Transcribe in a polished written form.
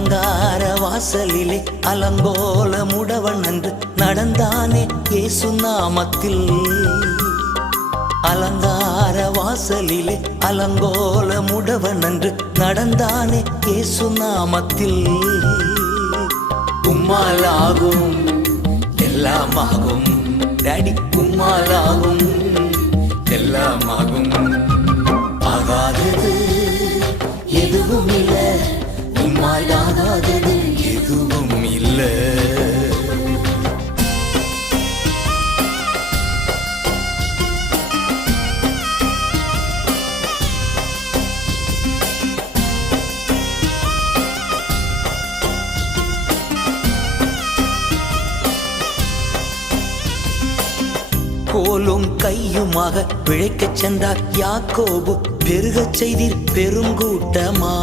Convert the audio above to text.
அலங்கார வாசலிலே அலங்கோல முடவன் என்று நடந்தானே இயேசு நாமத்தில். அலங்கார வாசலிலே அலங்கோல முடவன் என்று நடந்தானே இயேசு நாமத்தில். உம்மாலாகும் எல்லாமாகும் டாடி, உம்மாலாகும் எல்லாமாகும். ஆகாதது எதுவும் இல்லை, உம்மால் ஆகாதது எதுவும் இல்லை. கோலும் கையுமாக பிழைக்கச் சென்றார் யாக்கோபு, பெருகச் செய்தீர் பெருங்கூட்டமா.